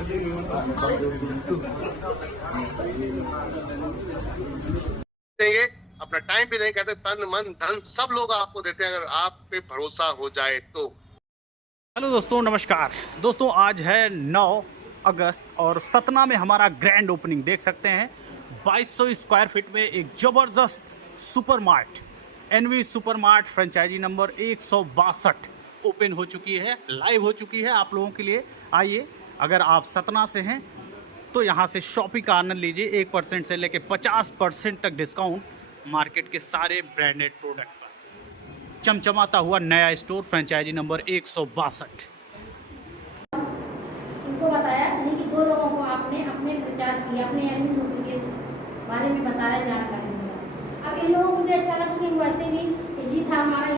देंगे, अपना टाइम भी देंगे, कहते तन मन धन सब लोग आपको देते हैं अगर आप पे भरोसा हो जाए तो। हेलो दोस्तों, नमस्कार दोस्तों। आज है 9 अगस्त और सतना में हमारा ग्रैंड ओपनिंग देख सकते हैं। 2200 स्क्वायर फीट में एक ज़बरदस्त super mart, NV super mart franchise number 162 open हो चुकी है, लाइव हो चुकी है आप लोगों के लिए। आइए, अगर आप सतना से हैं तो यहाँ से शॉपिंग का आनंद लीजिए। 1% से लेकर 50% तक डिस्काउंट मार्केट के सारे ब्रांडेड प्रोडक्ट पर। चमचमाता हुआ नया स्टोर फ्रेंचाइजी नंबर 162। इनको बताया यानी कि 2 लोगों को आपने अपने प्रचार किया, अपने एनवी शॉपिंग के बारे में बताया, जानकारी दिया। अब इन लोगों को भी अच्छा लगा कि वैसे भी इजी था हमारा।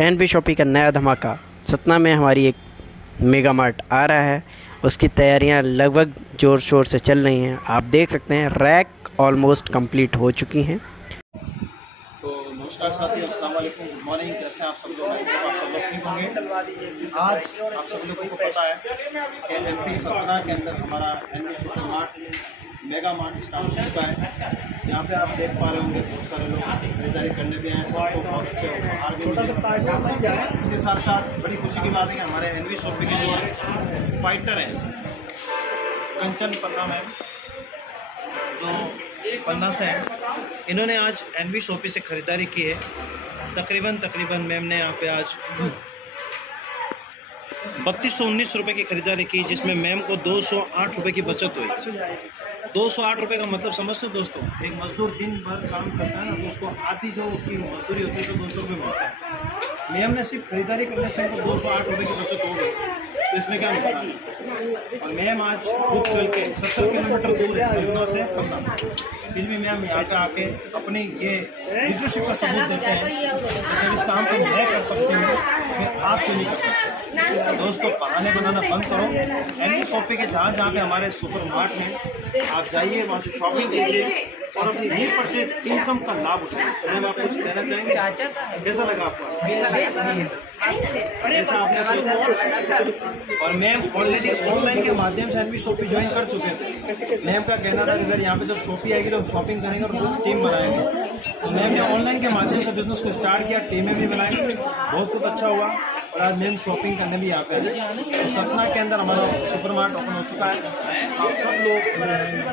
एनवी शॉपिंग का नया धमाका सतना में हमारी एक मेगा मार्ट आ रहा है। उसकी तैयारियां लगभग ज़ोर शोर से चल रही हैं। आप देख सकते हैं रैक ऑलमोस्ट कंप्लीट हो चुकी हैं। तो नमस्कार साथियों, अस्सलाम वालेकुम, गुड मॉर्निंग। कैसे हैं आप सब लोग? आप सब लोग ठीक होंगे। आज आप सब लोगों को पता है कि एमपी सतना के अंदर हमारा NV super mart mega mart start हो चुका है। यहाँ पे आप देख पा रहे होंगे बहुत सारे लोग खरीदारी करने भी आए, सबको बहुत अच्छे उपहार भी मिले। इसके साथ साथ बड़ी खुशी की बात है कि हमारे एनवी शॉपिंग के जो फाइटर हैं कंचन पन्ना मैम, जो पन्ना से हैं, इन्होंने आज एनवी शॉपिंग से ख़रीदारी की है। तकरीबन मैम ने यहाँ पे आज 3219 रुपये की ख़रीदारी की, जिसमें मैम को 208 रुपये की बचत हुई। 208 रुपये का मतलब समझते हो दोस्तों, एक मजदूर दिन भर काम करता है ना, तो उसको आधी जो उसकी मजदूरी होती है तो 200 रुपये मिलता है। मैम ने सिर्फ खरीदारी करने से हमको 208 रुपये की बचत हो गई, तो इसमें क्या नुकसान है। और मैम आज खुद चल के 70 किलोमीटर दूर है सतना से पन्ना, फिर भी मैम यहाँ पे आके अपनी ये लीडरशिप का सबूत देते हैं कि जब इस काम को मैं कर सकती हूँ फिर आप क्यों नहीं कर सकते। तो दोस्तों, बहाने बनाना बंद करो। एनवी शॉपिंग के जहाँ पे हमारे सुपर मार्ट हैं, आप जाइए, वहाँ से शॉपिंग कीजिए और अपनी री परचेज इनकम का लाभ उठाइए। मैम, आप कुछ कहना चाहेंगे? कैसा लगा आपको? ऐसा आपने सोचा? और मैम ऑलरेडी ऑनलाइन के माध्यम से एनवी शॉपिंग ज्वाइन कर चुके थे। मैम का कहना था कि सर यहाँ पे जब शॉपिंग आएगी तो शॉपिंग करेंगे और टीम बनाएंगे। तो मैम ने ऑनलाइन के माध्यम से बिजनेस को स्टार्ट किया, टीमें भी बनाई, बहुत कुछ अच्छा हुआ। और आज मैम शॉपिंग करने भी यहाँ पे है। तो सतना के अंदर हमारा सुपर मार्ट ओपन हो चुका है। आप सब लोग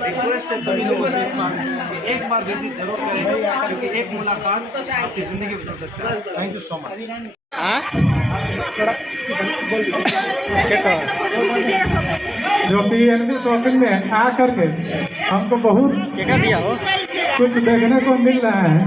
रिक्वेस्ट है सभी लोगों से कि एक बार विजिट जरूर करें, क्योंकि एक मुलाकात आपकी ज़िंदगी बदल सकती है। Thank you so much. जो कि एनवी शॉपिंग में आ करके हमको बहुत कुछ देखने को मिल रहा है।